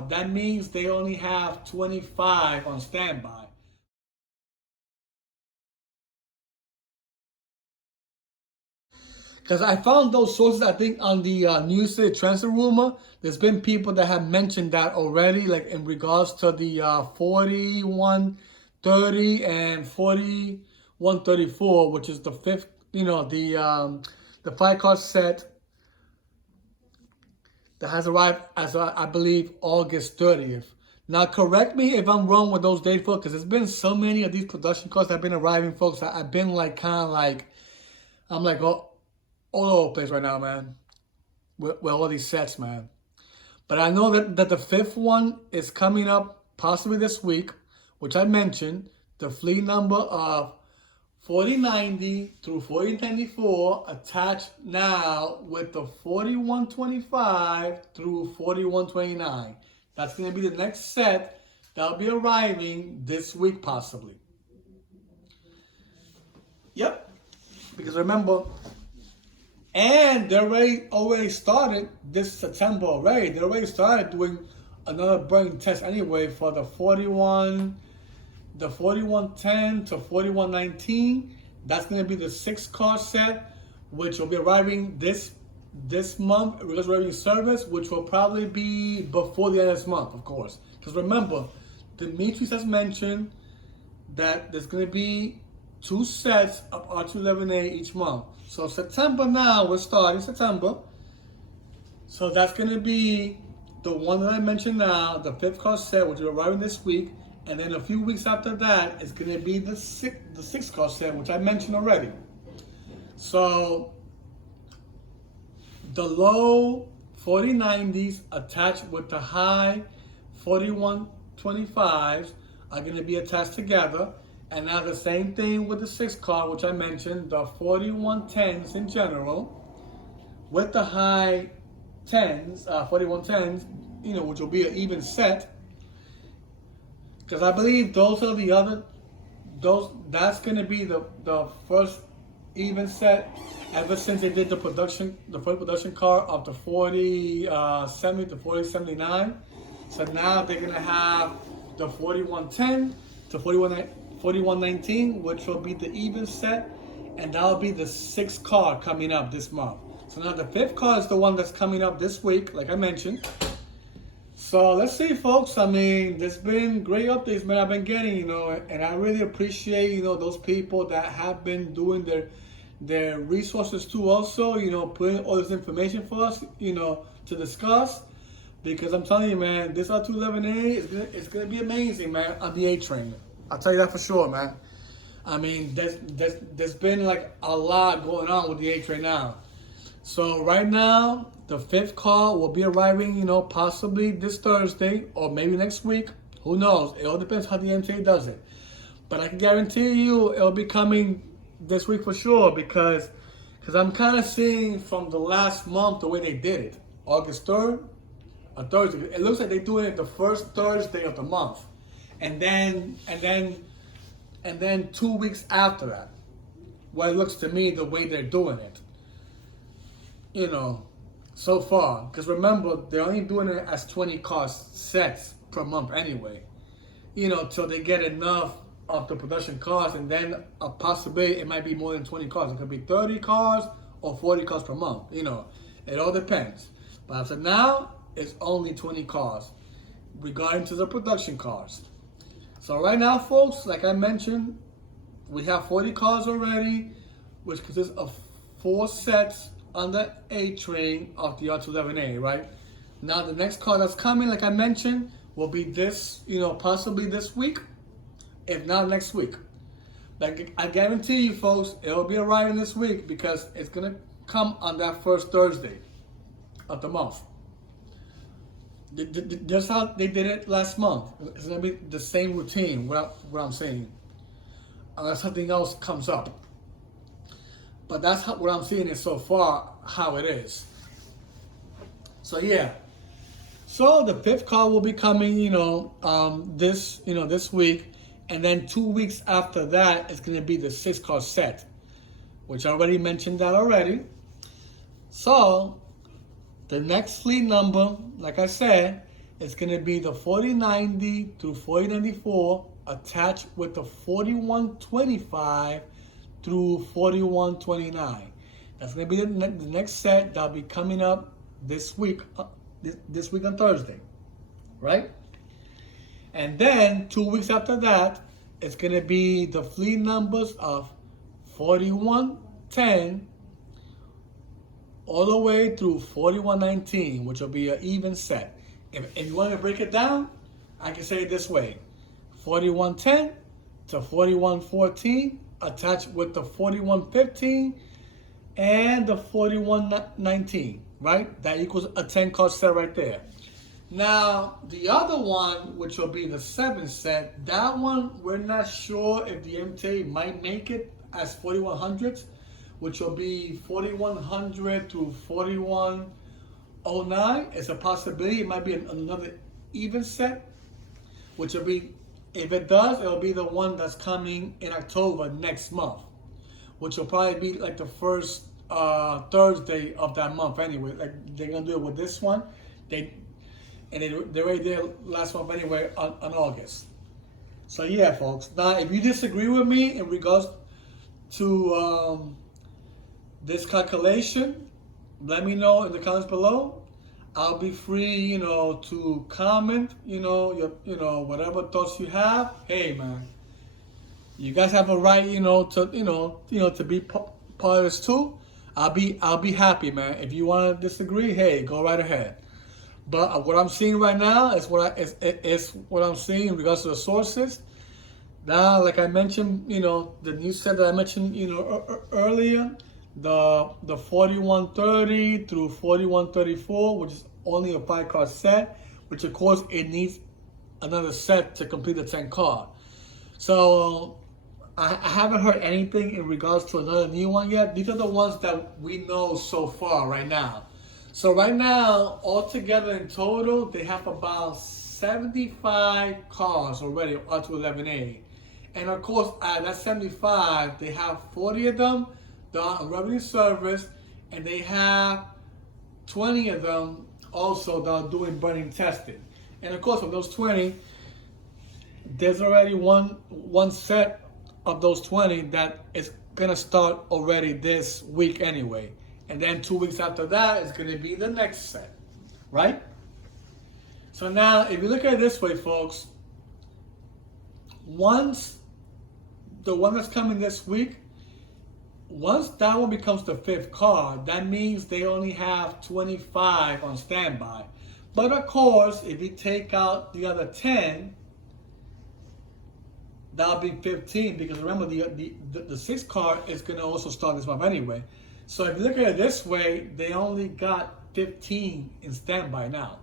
now. That means they only have 25 on standby. Because I found those sources, I think, on the News City transfer rumor. There's been people that have mentioned that already, like in regards to the 4130 and 4134, which is the fifth, the 5-card set that has arrived as, I believe, August 30th. Now, correct me if I'm wrong with those dates, folks, because there's been so many of these production cards that have been arriving, folks. I've been like, kind of like, I'm like, oh, all over the place right now, man, with all these sets, man. But I know that the fifth one is coming up possibly this week, which I mentioned, the fleet number of 4090 through 4094 attached now with the 4125 through 4129. That's going to be the next set that'll be arriving this week possibly. Yep, because remember, and they already started this September already. They already started doing another burn test anyway for the 4110 to 4119. That's going to be the 6-card set, which will be arriving this month, regular arriving service, which will probably be before the end of this month, of course. Because remember, Demetrius has mentioned that there's going to be 2 sets of R211a each month. So September now, we're starting September. So that's going to be the one that I mentioned now, the 5th-card set, which is arriving this week. And then a few weeks after that, it's going to be the 6th-card set, which I mentioned already. So the low 4090s attached with the high 4125s are going to be attached together. And now the same thing with the 6-card, which I mentioned, the 4110s in general, with the high 10s, 4110s, which will be an even set. Because I believe those are the other, that's going to be the first even set ever since they did the first production card of the 4070 to 4079. So now they're going to have the 4110 to 4119, which will be the even set, and that'll be the 6th card coming up this month. So now the 5th card is the one that's coming up this week, like I mentioned. So let's see, folks. I mean, there's been great updates, man, I've been getting, and I really appreciate, those people that have been doing their resources too also, putting all this information for us, to discuss. Because I'm telling you, man, this R211a is gonna be amazing, man, on the A train. I'll tell you that for sure, man. I mean, there's been like a lot going on with the A train now. So right now, the 5th call will be arriving, possibly this Thursday or maybe next week. Who knows? It all depends how the MTA does it. But I can guarantee you it'll be coming this week for sure because I'm kind of seeing from the last month the way they did it. August 3rd, a Thursday. It looks like they're doing it the first Thursday of the month. And then 2 weeks after that. Well, it looks to me the way they're doing it. So far. Because remember, they're only doing it as 20 cost sets per month anyway. Till they get enough of the production cars, and then a possibility it might be more than 20 cars. It could be 30 cars or 40 cars per month. It all depends. But as of now, it's only 20 cars regarding to the production cars. So right now, folks, like I mentioned, we have 40 cars already, which consists of 4 sets on the A train of the R211a, right? Now the next car that's coming, like I mentioned, will be this, possibly this week, if not next week. Like I guarantee you, folks, it'll be arriving this week because it's gonna come on that first Thursday of the month. Just how they did it last month. It's gonna be the same routine. What I'm saying, unless something else comes up. But that's what I'm seeing is so far how it is. So yeah. So the 5th car will be coming, this week, and then 2 weeks after that, it's gonna be the 6th car set, which I already mentioned that already. So the next fleet number, like I said, it's going to be the 4090 through 4094 attached with the 4125 through 4129. That's going to be the next set that'll be coming up this week, this week on Thursday, right? And then 2 weeks after that, it's going to be the fleet numbers of 4110 all the way through 4119, which will be an even set. If you want to break it down, I can say it this way. 4110 to 4114 attached with the 4115 and the 4119, right? That equals a 10 card set right there. Now, the other one, which will be the 7 set, that one, we're not sure if the MTA might make it as 4100s, which will be 4100 to 4109. It's a possibility. It might be another even set, which will be, if it does, it'll be the one that's coming in October next month, which will probably be like the first Thursday of that month anyway. Like they're gonna do it with this one. They already did last month anyway on August. So yeah, folks. Now, if you disagree with me in regards to this calculation, let me know in the comments below. I'll be free, to comment, whatever thoughts you have. Hey, man, you guys have a right, to be part of this too. I'll be happy, man. If you want to disagree, hey, go right ahead. But what I'm seeing right now is what I'm seeing in regards to the sources. Now, like I mentioned, the new set that I mentioned, earlier, the 4130 through 4134, which is only a 5-card set, which of course it needs another set to complete the 10 card. So I haven't heard anything in regards to another new one yet. These are the ones that we know so far right now. So right now, altogether in total, they have about 75 cars already, R211a. And of course, out of that 75, they have 40 of them that are on revenue service, and they have 20 of them also that are doing burning testing. And of course, of those 20, there's already one set of those 20 that is gonna start already this week anyway. And then 2 weeks after that, it's gonna be the next set, right? So now, if you look at it this way, folks, once the one that's coming this week, once that one becomes the 5th card, that means they only have 25 on standby. But of course, if you take out the other 10, that'll be 15, because remember the 6th card is gonna also start this month anyway. So if you look at it this way, they only got 15 in standby now.